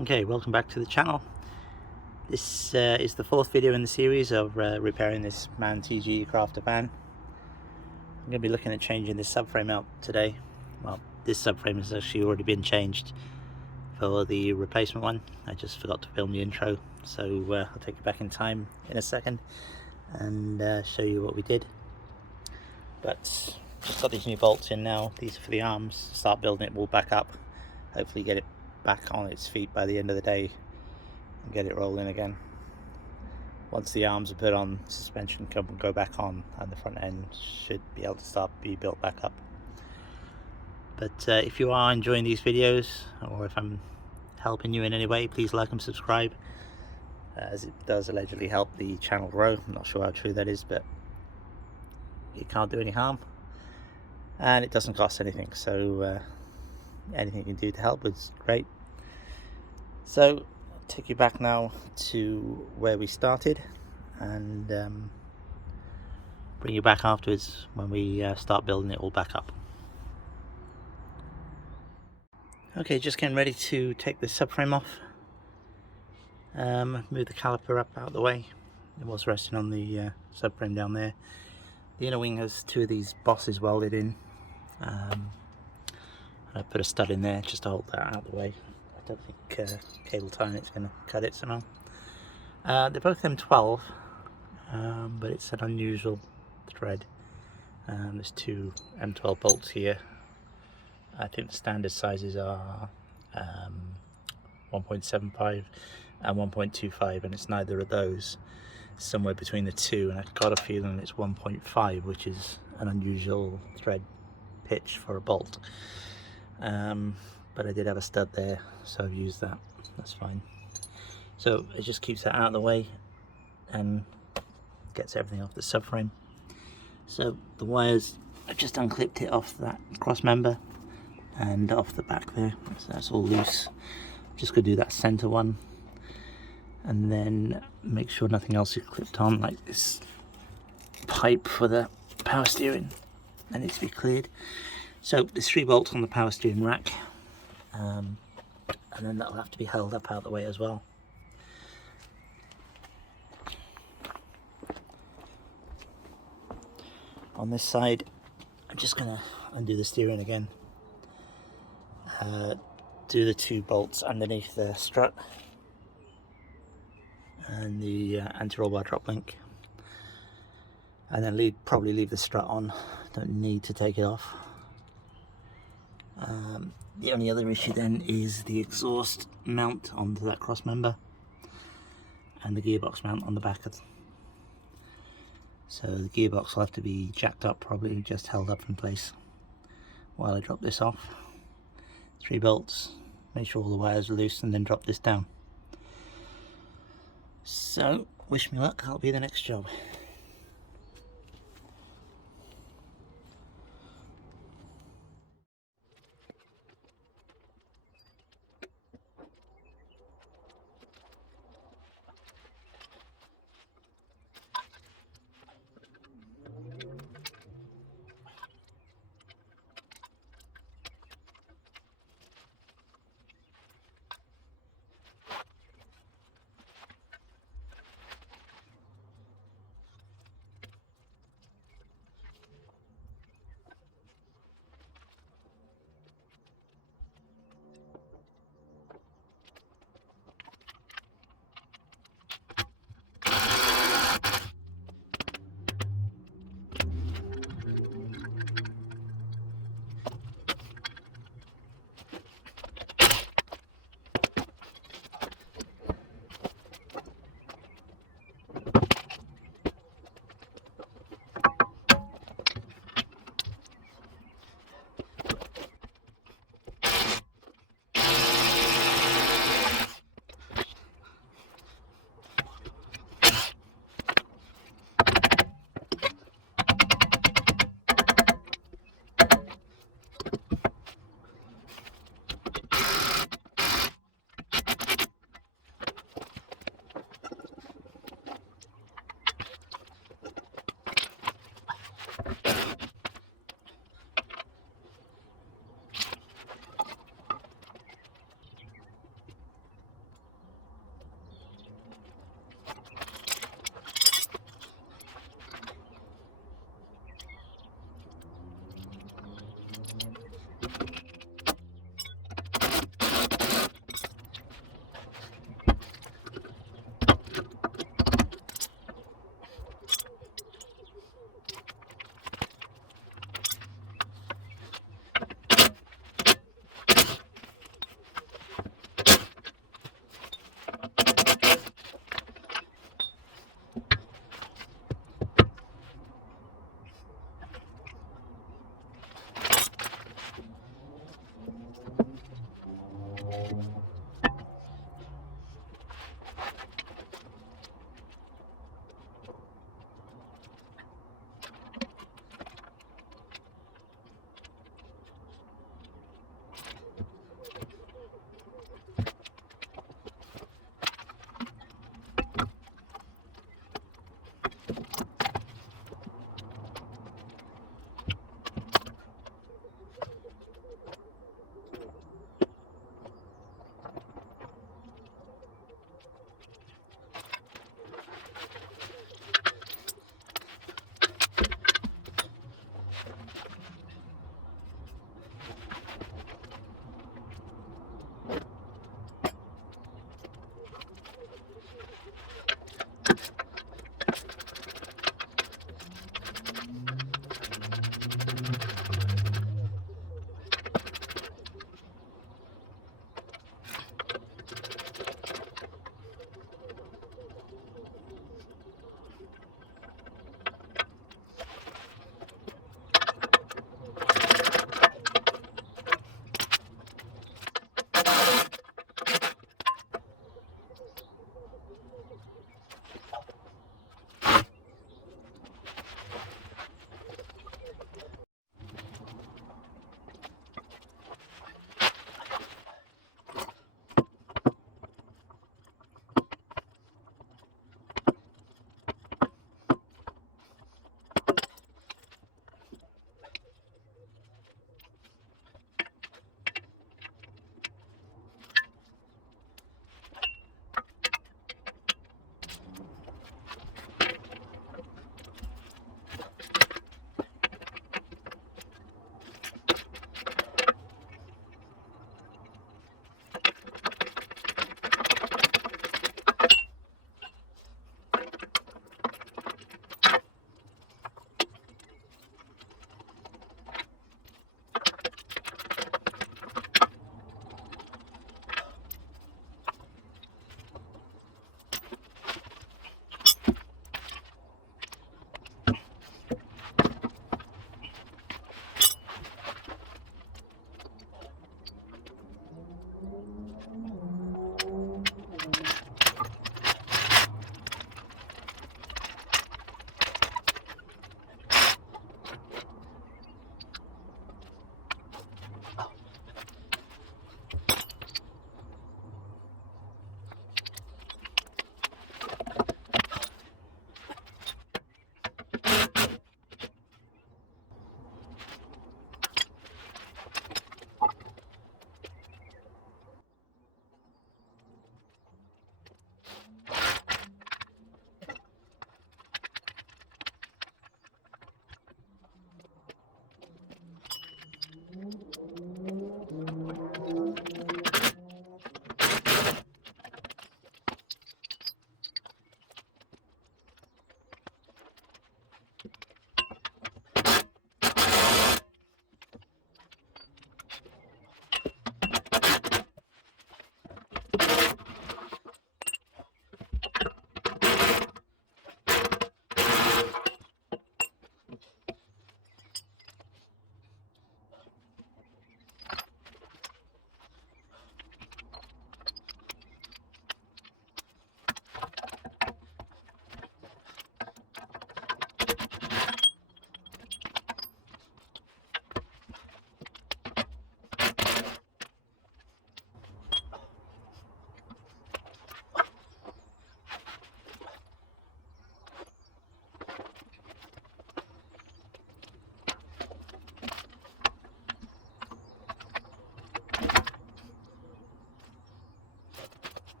Okay, welcome back to the channel. This is the fourth video in the series of repairing this MAN TGE crafter van. I'm going to be looking at changing this subframe out today. Well, this subframe has actually already been changed for the replacement one. I just forgot to film the intro, so I'll take you back in time in a second and show you what we did. But just got these new bolts in now. These are for the arms. Start building it all back up. Hopefully get it back on its feet by the end of the day and get it rolling again. Once the arms are put on, suspension can go back on and the front end should be able to be built back up. But if you are enjoying these videos, or if I'm helping you in any way, please like and subscribe, as it does allegedly help the channel grow. I'm not sure how true that is, but it can't do any harm and it doesn't cost anything, so anything you can do to help is great. So I'll take you back now to where we started and bring you back afterwards when we start building it all back up. Okay, just getting ready to take the subframe off. Move the caliper up out of the way. It was resting on the subframe down there. The inner wing has two of these bosses welded in. I put a stud in there just to hold that out of the way. I don't think cable tying it's going to cut it somehow. They're both M12, but it's an unusual thread. There's two M12 bolts here. I think the standard sizes are 1.75 and 1.25, and it's neither of those. It's somewhere between the two, and I've got a feeling it's 1.5, which is an unusual thread pitch for a bolt. But I did have a stud there, so I've used that. That's fine. So it just keeps that out of the way and gets everything off the subframe. So the wires, I've just unclipped it off that cross member and off the back there, so that's all loose. Just gonna do that center one and then make sure nothing else is clipped on, like this pipe for the power steering. That needs to be cleared. So there's 3 bolts on the power steering rack, and then that'll have to be held up out of the way as well. On this side, I'm just going to undo the steering again, do the 2 bolts underneath the strut and the anti-roll bar drop link, and then probably leave the strut on. Don't need to take it off. The only other issue then is the exhaust mount onto that cross member and the gearbox mount on the back. So the gearbox will have to be jacked up, probably just held up in place while I drop this off. 3 bolts, make sure all the wires are loose, and then drop this down. So wish me luck, that'll be the next job.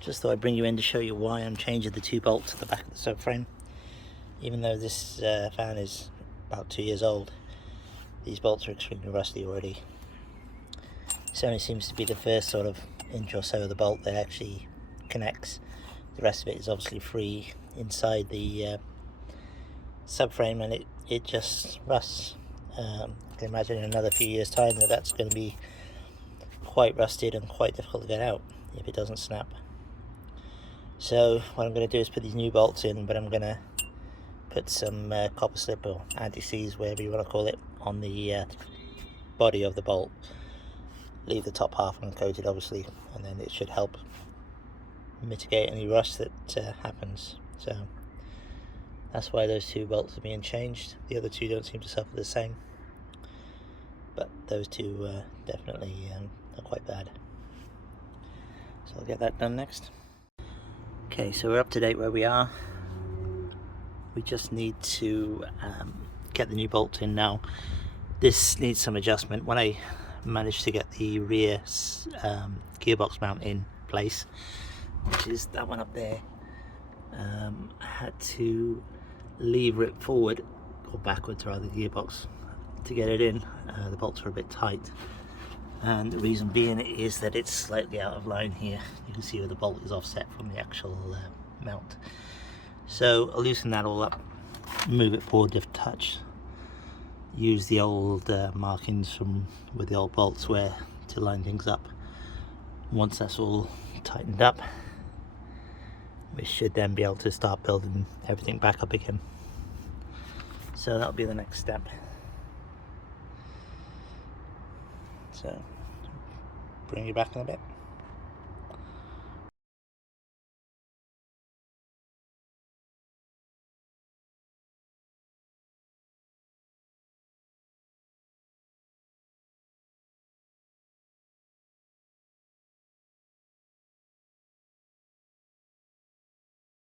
Just thought I'd bring you in to show you why I'm changing the 2 bolts at the back of the subframe. Even though this fan is about 2 years old, these bolts are extremely rusty already. This only seems to be the first sort of inch or so of the bolt that actually connects. The rest of it is obviously free inside the subframe, and it just rusts. I can imagine in another few years' time that's going to be quite rusted and quite difficult to get out if it doesn't snap. So what I'm going to do is put these new bolts in, but I'm going to put some copper slip or anti-seize, whatever you want to call it, on the body of the bolt. Leave the top half uncoated obviously, and then it should help mitigate any rust that happens. So that's why those 2 bolts are being changed. The other 2 don't seem to suffer the same, but those 2 definitely are quite bad. So I'll get that done next. Okay, so we're up to date where we are. We just need to get the new bolt in now. This needs some adjustment. When I managed to get the rear gearbox mount in place, which is that one up there, I had to lever it forward, or backwards rather, the gearbox, to get it in. The bolts are a bit tight, and the reason being is that it's slightly out of line here. You can see where the bolt is offset from the actual mount. So I'll loosen that all up, move it forward a touch, use the old markings from with the old bolts where to line things up. Once that's all tightened up, we should then be able to start building everything back up again. So that'll be the next step. So bring you back in a bit.